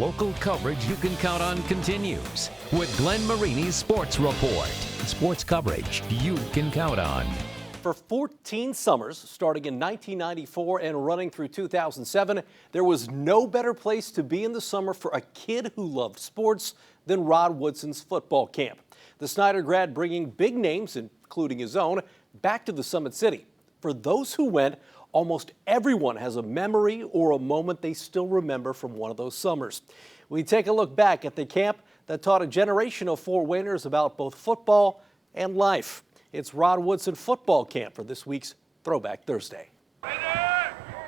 Local coverage you can count on continues with Glenn Marini's Sports Report. Sports coverage you can count on. For 14 summers, starting in 1994 and running through 2007, there was no better place to be in the summer for a kid who loved sports than Rod Woodson's football camp. The Snyder grad bringing big names, including his own, back to the Summit City. For those who went, almost everyone has a memory or a moment they still remember from one of those summers. We take a look back at the camp that taught a generation of Fort Wayners about both football and life. It's Rod Woodson Football Camp for this week's Throwback Thursday.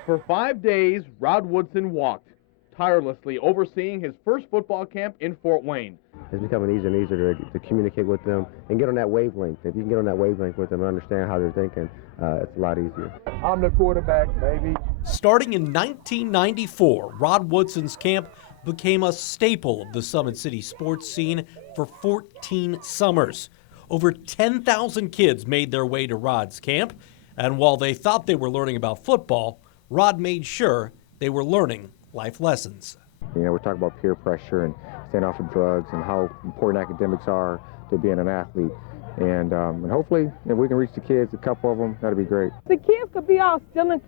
For 5 days, Rod Woodson walked, tirelessly overseeing his first football camp in Fort Wayne. It's becoming easier and easier to communicate with them and get on that wavelength. If you can get on that wavelength with them and understand how they're thinking, it's a lot easier. I'm the quarterback, baby. Starting in 1994, Rod Woodson's camp became a staple of the Summit City sports scene for 14 summers. Over 10,000 kids made their way to Rod's camp, and while they thought they were learning about football, Rod made sure they were learning life lessons. You know, we're talking about peer pressure and staying off of drugs and how important academics are to being an athlete. And hopefully, if we can reach the kids, a couple of them, that'd be great. The kids could be out stealing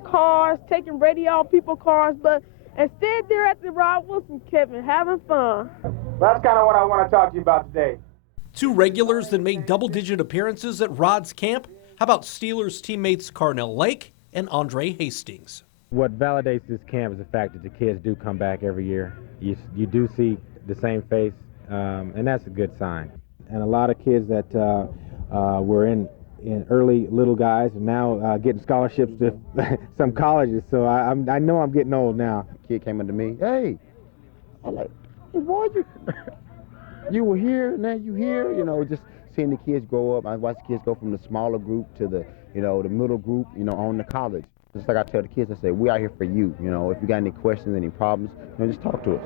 cars, taking radio people's cars, but instead they're at the Rod Woodson camp and having fun. That's kind of what I want to talk to you about today. Two regulars that made double-digit appearances at Rod's camp. How about Steelers teammates Carnell Lake and Andre Hastings? What validates this camp is the fact that the kids do come back every year. You do see the same face, and that's a good sign. And a lot of kids that were in early little guys are now getting scholarships to some colleges. So I know I'm getting old now. Kid came up to me, hey, I'm like, hey, boy, you were here, now you here, you know, just seeing the kids grow up. I watch the kids go from the smaller group to the middle group, on to college. Just like I tell the kids, I say, we out here for you. If you got any questions, any problems, just talk to us.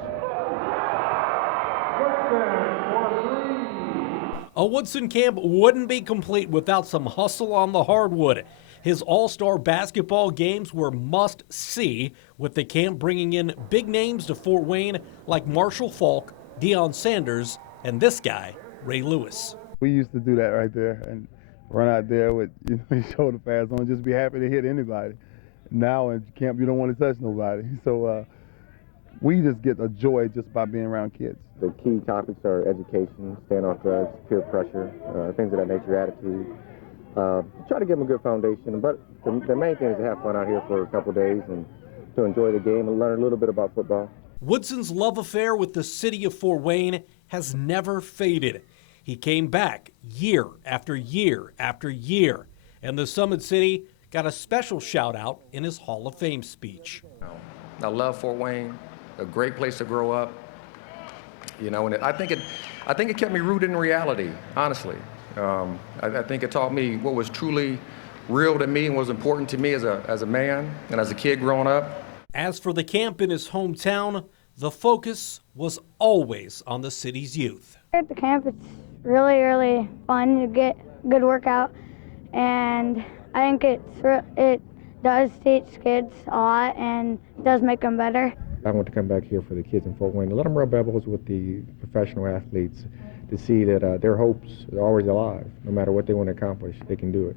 A Woodson camp wouldn't be complete without some hustle on the hardwood. His all-star basketball games were must-see, with the camp bringing in big names to Fort Wayne like Marshall Faulk, Deion Sanders, and this guy, Ray Lewis. We used to do that right there and run out there with shoulder pads on, just be happy to hit anybody. Now in camp, you don't want to touch nobody. So we just get a joy just by being around kids. The key topics are education, staying off drugs, peer pressure, things of that nature, attitude. Try to give them a good foundation, but the main thing is to have fun out here for a couple days and to enjoy the game and learn a little bit about football. Woodson's love affair with the city of Fort Wayne has never faded. He came back year after year after year, and the Summit City got a special shout out in his Hall of Fame speech. I love Fort Wayne, a great place to grow up. And I think it kept me rooted in reality, honestly. I think it taught me what was truly real to me and was important to me as a man and as a kid growing up. As for the camp in his hometown, the focus was always on the city's youth. At the camp, it's really, really fun to get a good workout, and I think it does teach kids a lot and does make them better. I want to come back here for the kids in Fort Wayne to let them rub elbows with the professional athletes to see that their hopes are always alive. No matter what they want to accomplish, they can do it.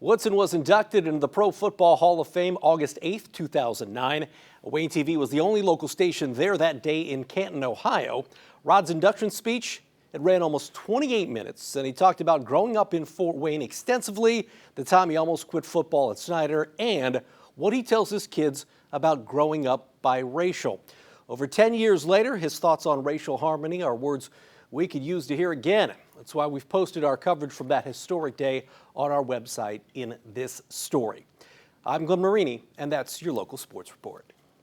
Woodson was inducted into the Pro Football Hall of Fame August 8, 2009. Wayne TV was the only local station there that day in Canton, Ohio. Rod's induction speech, it ran almost 28 minutes, and he talked about growing up in Fort Wayne extensively, the time he almost quit football at Snyder, and what he tells his kids about growing up biracial. Over 10 years later, his thoughts on racial harmony are words we could use to hear again. That's why we've posted our coverage from that historic day on our website in this story. I'm Glenn Marini, and that's your local sports report.